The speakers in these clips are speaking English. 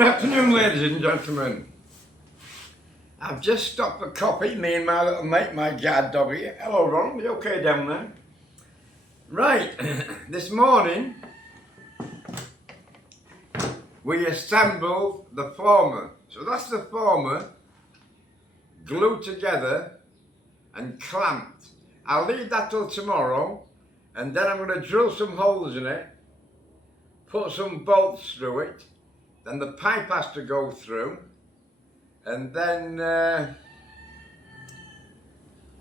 Good afternoon, ladies and gentlemen. I've just stopped for coffee, me and my little mate, my guard doggy. Hello, Ron, you okay down there? Right, this morning we assembled the former. So that's the former glued together and clamped. I'll leave that till tomorrow, and then I'm going to drill some holes in it, put some bolts through it, then the pipe has to go through, and then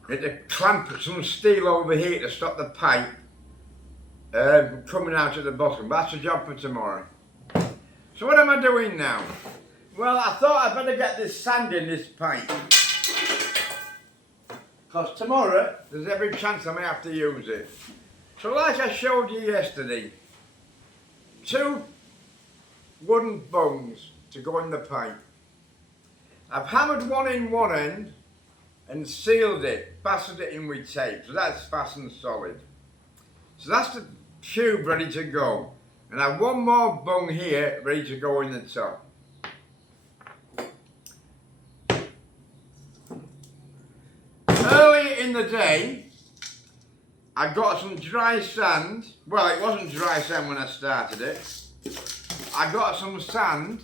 it'll clamp some steel over here to stop the pipe coming out at the bottom. That's the job for tomorrow. So what am I doing now? Well, I thought I'd better get this sand in this pipe, because tomorrow there's every chance I may have to use it. So like I showed you yesterday, 2 wooden bungs to go in the pipe. I've hammered one in one end and sealed it, fastened it in with tape, so that's fastened solid. So that's the tube ready to go. And I have one more bung here ready to go in the top. Early in the day, I got some dry sand. Well, it wasn't dry sand when I started it. I got some sand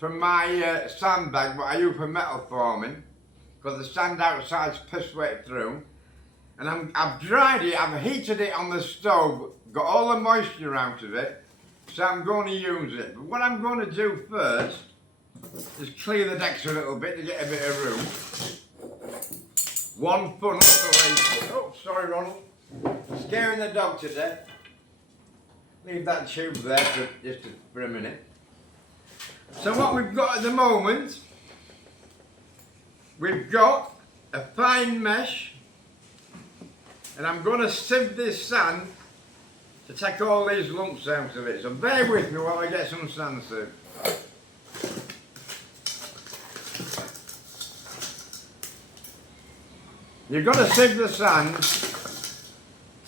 from my sandbag, what I use for metal forming, because the sand outside's piss wet through. And I've dried it, I've heated it on the stove, got all the moisture out of it, so I'm going to use it. But what I'm going to do first is clear the decks a little bit to get a bit of room. One funnel, oh sorry Ronald, scaring the dog to death. Leave that tube there for a minute. So what we've got at the moment, we've got a fine mesh, and I'm going to sieve this sand to take all these lumps out of it. So bear with me while I get some sand sieve. You've got to sieve the sand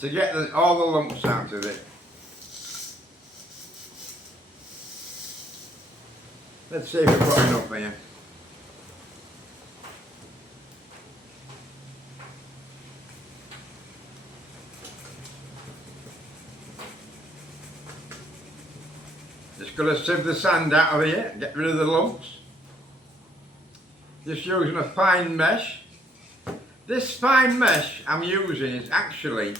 to get all the lumps out of it. Let's see if we've got enough here. Just got to sieve the sand out of here, get rid of the lumps. Just using a fine mesh. This fine mesh I'm using is actually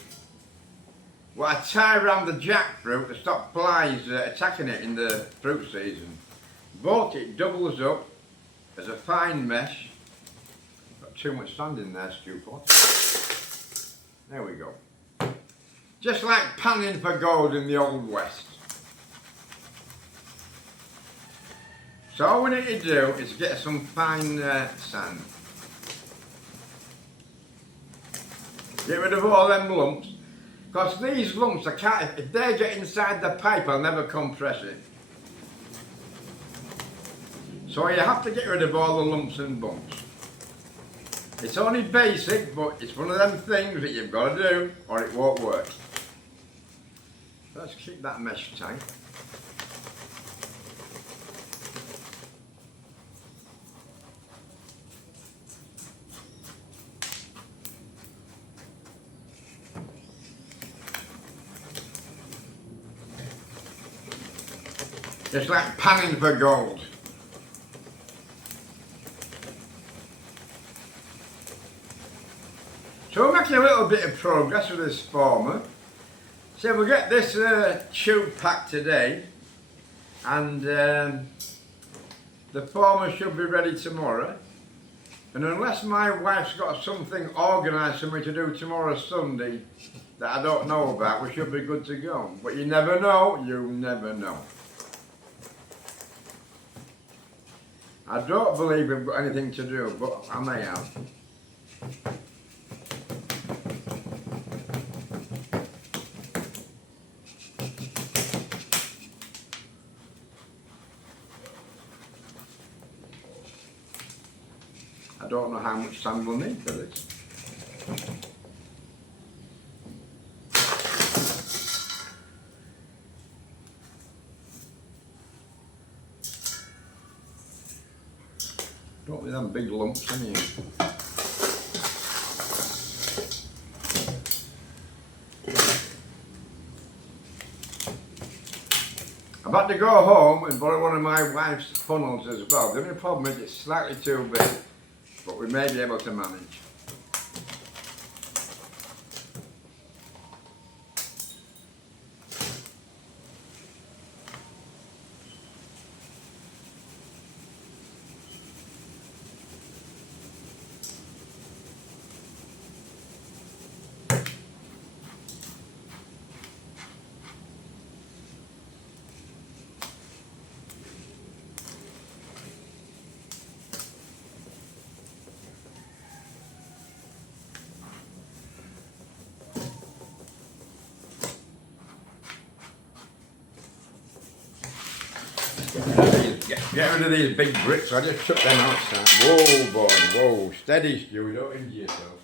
what I tie around the jackfruit to stop flies attacking it in the fruit season. But it doubles up as a fine mesh. Got too much sand in there, stupid. There we go. Just like panning for gold in the Old West. So all we need to do is get some fine sand. Get rid of all them lumps. Because these lumps, I can't, if they get inside the pipe, I'll never compress it. So you have to get rid of all the lumps and bumps. It's only basic, but it's one of them things that you've got to do or it won't work. Let's keep that mesh tight. It's like panning for gold. So we're making a little bit of progress with this former. So we'll get this tube packed today, and the former should be ready tomorrow. And unless my wife's got something organised for me to do tomorrow Sunday that I don't know about, we should be good to go. But you never know, you never know. I don't believe we've got anything to do, but I may have. I don't know how much sand we'll need for this. with them big lumps in here. I've had to go home and borrow one of my wife's funnels as well. The only problem is it's slightly too big, but we may be able to manage. Get rid of these big bricks. I just took them outside. Whoa, boy, whoa. Steady, Stu, don't injure yourself.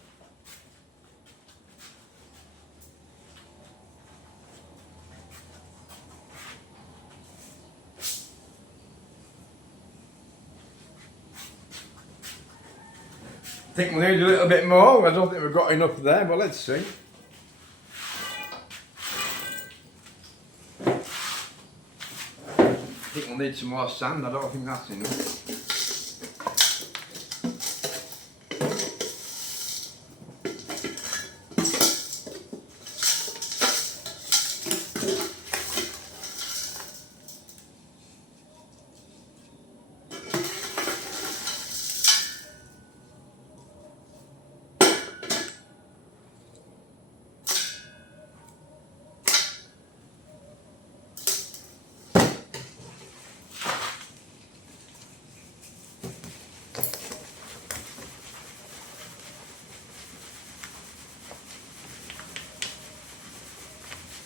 I think we'll need a little bit more. I don't think we've got enough there, but let's see. I think we'll need some more sand. I don't think that's enough.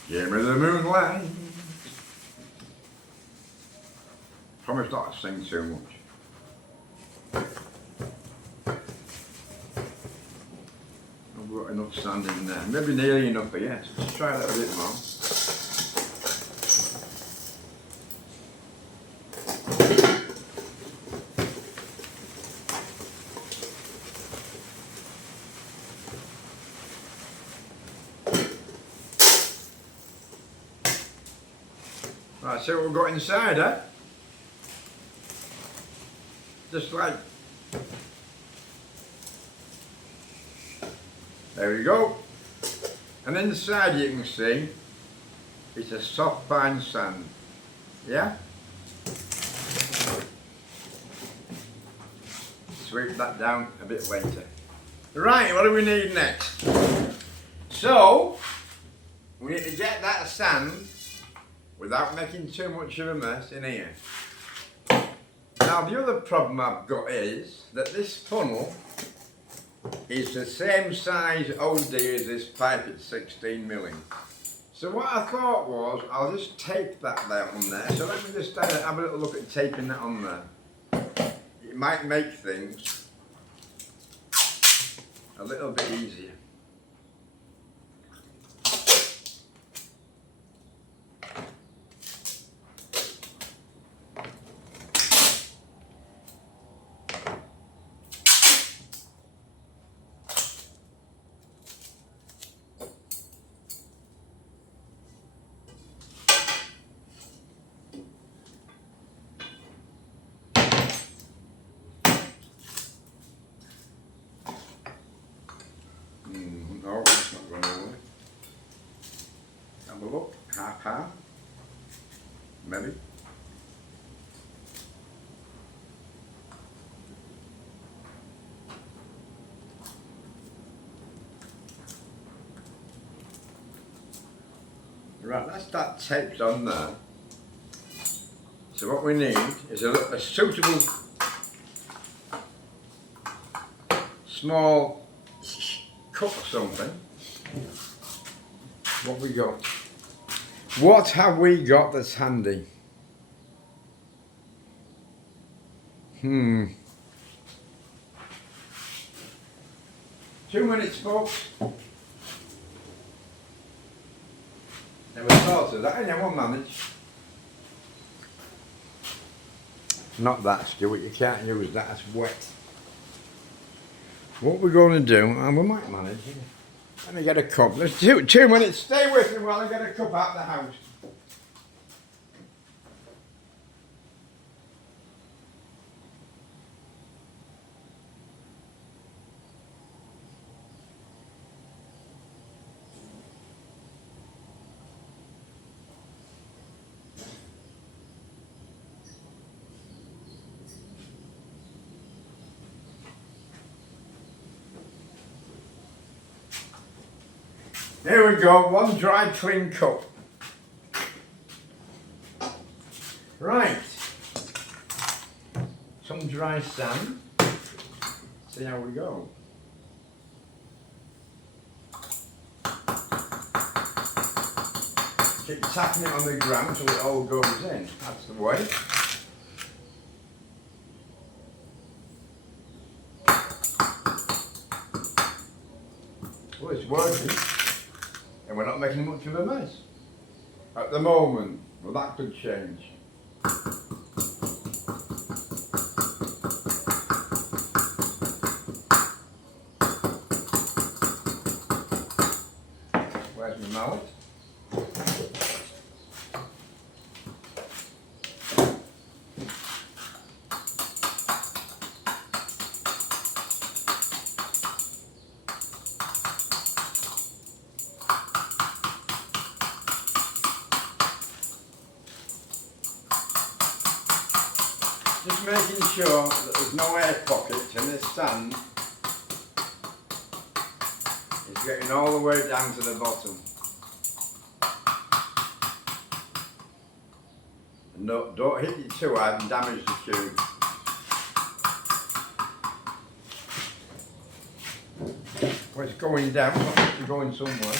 Give me the moonlight. Promise not to sing too much. I've got enough sand in there. Maybe nearly enough, but yes. Let's try a little bit more. Right, see what we've got inside, eh? Just like, there we go. And inside you can see, it's a soft fine sand, yeah? Sweep that down a bit later. Right, what do we need next? So, we need to get that sand without making too much of a mess in here. Now the other problem I've got is that this funnel is the same size OD as this pipe at 16 milling. So what I thought was, I'll just tape that down there. So let me just have a little look at taping that on there. It might make things a little bit easier. No, it's not going to work. Have a look, half, maybe. Right, that's that taped on there. So what we need is a suitable small cup or something. What we got? What have we got that's handy? 2 minutes, folks. Never thought of that. Anyone manage? Not that, Stuart. You can't use that. It's wet. what we're going to do, and we might manage. Let me get a cup. Let's do 2 minutes. Stay with me while I get a cup out of the house. Here we go, one dry clean cup. Right, some dry sand. See how we go. Keep tapping it on the ground so it all goes in. That's the way. Well, it's working. And we're not making much of a mess at the moment. Well, that could change. Where's my mallet? Just making sure that there's no air pockets and this sand is getting all the way down to the bottom. And don't hit it too hard and damage the tube. Well, it's going down, it's going somewhere.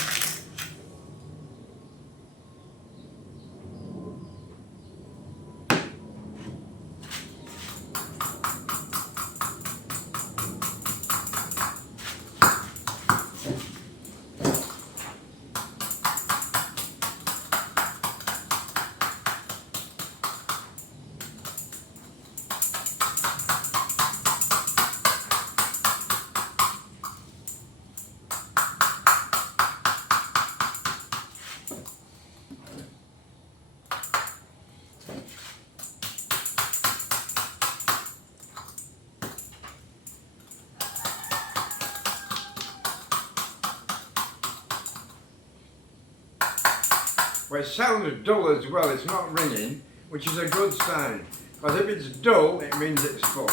Well, it sounds dull as well, it's not ringing, which is a good sign. Because if it's dull, it means it's full.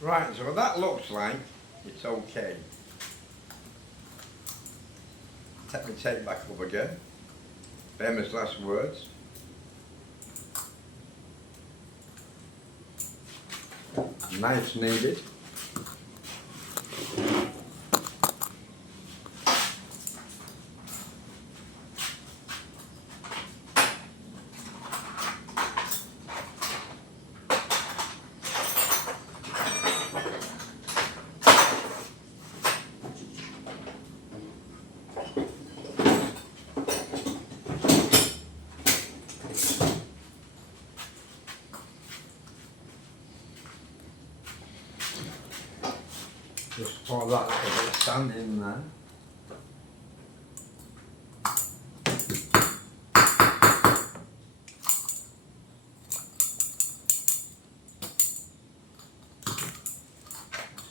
Right, so that looks like it's okay. Take my tape back up again. Famous last words. Knives needed. Just pour that little bit of sand in there.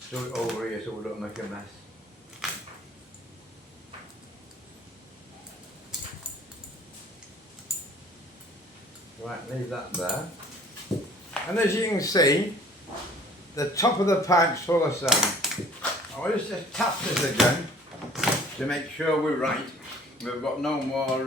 Do it over here so we don't make a mess. Right, leave that there. And as you can see, the top of the pipe's full of sand. I'll just tap this again to make sure we're right. We've got no more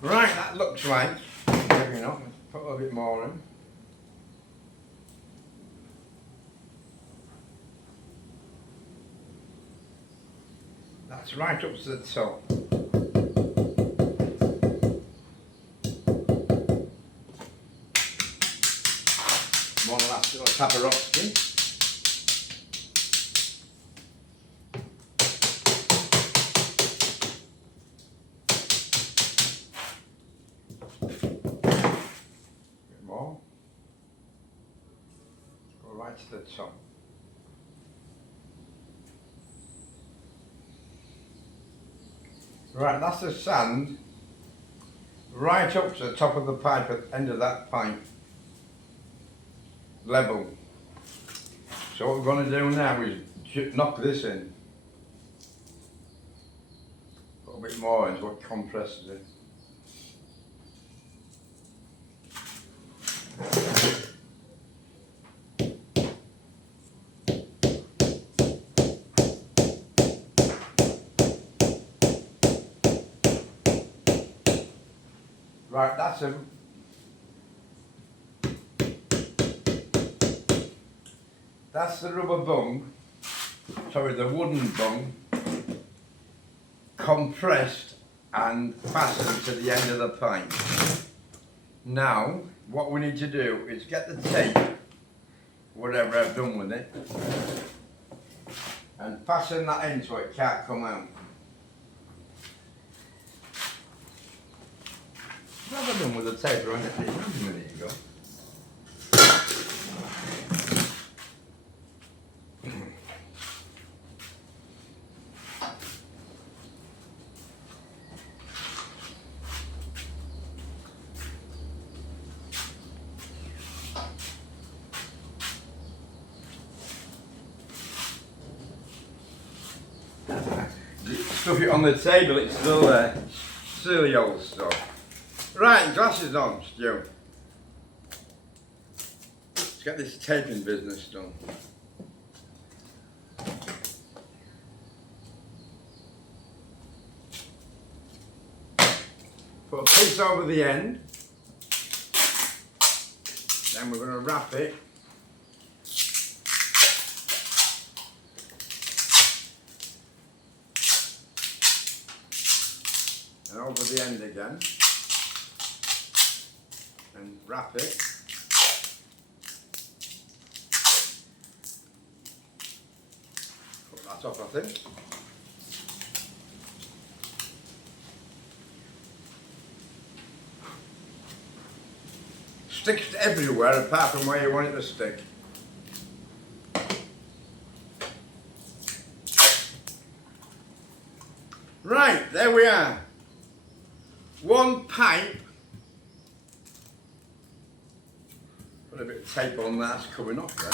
right, that looks right. Maybe not. Let's put a little bit more in. That's right up to the top. little paparotsky. Bit more. Go right to the top. Right, that's the sand right up to the top of the pipe at the end of that pipe. Level. So what we're going to do now is knock this in. Put a bit more in, so it compresses it. Right, that's a that's the rubber bung, sorry, the wooden bung, compressed and fastened to the end of the pipe. Now, what we need to do is get the tape, whatever I've done with it, and fasten that in so it can't come out. What have I done with the tape around it? A minute ago. Stuff it on the table, it's still there. Silly old stuff. Right, glasses on, Stu. Let's get this taping business done. Put a piece over the end. Then we're going to wrap it. And over the end again. And wrap it. Put that up, I think. Sticks everywhere apart from where you want it to stick. Right, there we are. One pipe. Put a bit of tape on that, it's coming off there.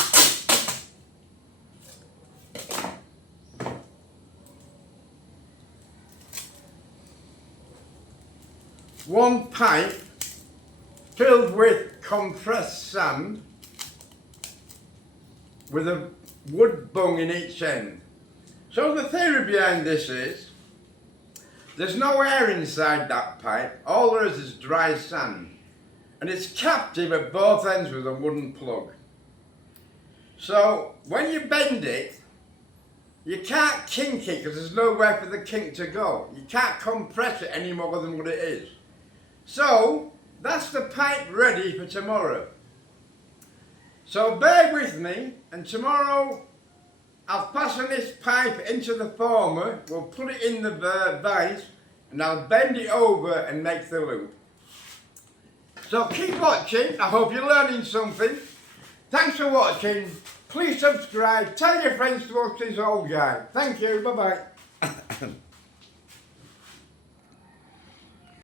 One pipe filled with compressed sand with a wood bung in each end. So the theory behind this is there's no air inside that pipe, all there is dry sand. And it's captive at both ends with a wooden plug. So when you bend it, you can't kink it because there's nowhere for the kink to go. You can't compress it any more than what it is. So that's the pipe ready for tomorrow. So bear with me, and tomorrow I'll fasten this pipe into the former, we'll put it in the vise, and I'll bend it over and make the loop. So keep watching, I hope you're learning something. Thanks for watching, please subscribe, tell your friends to watch this old guy. Thank you, bye bye.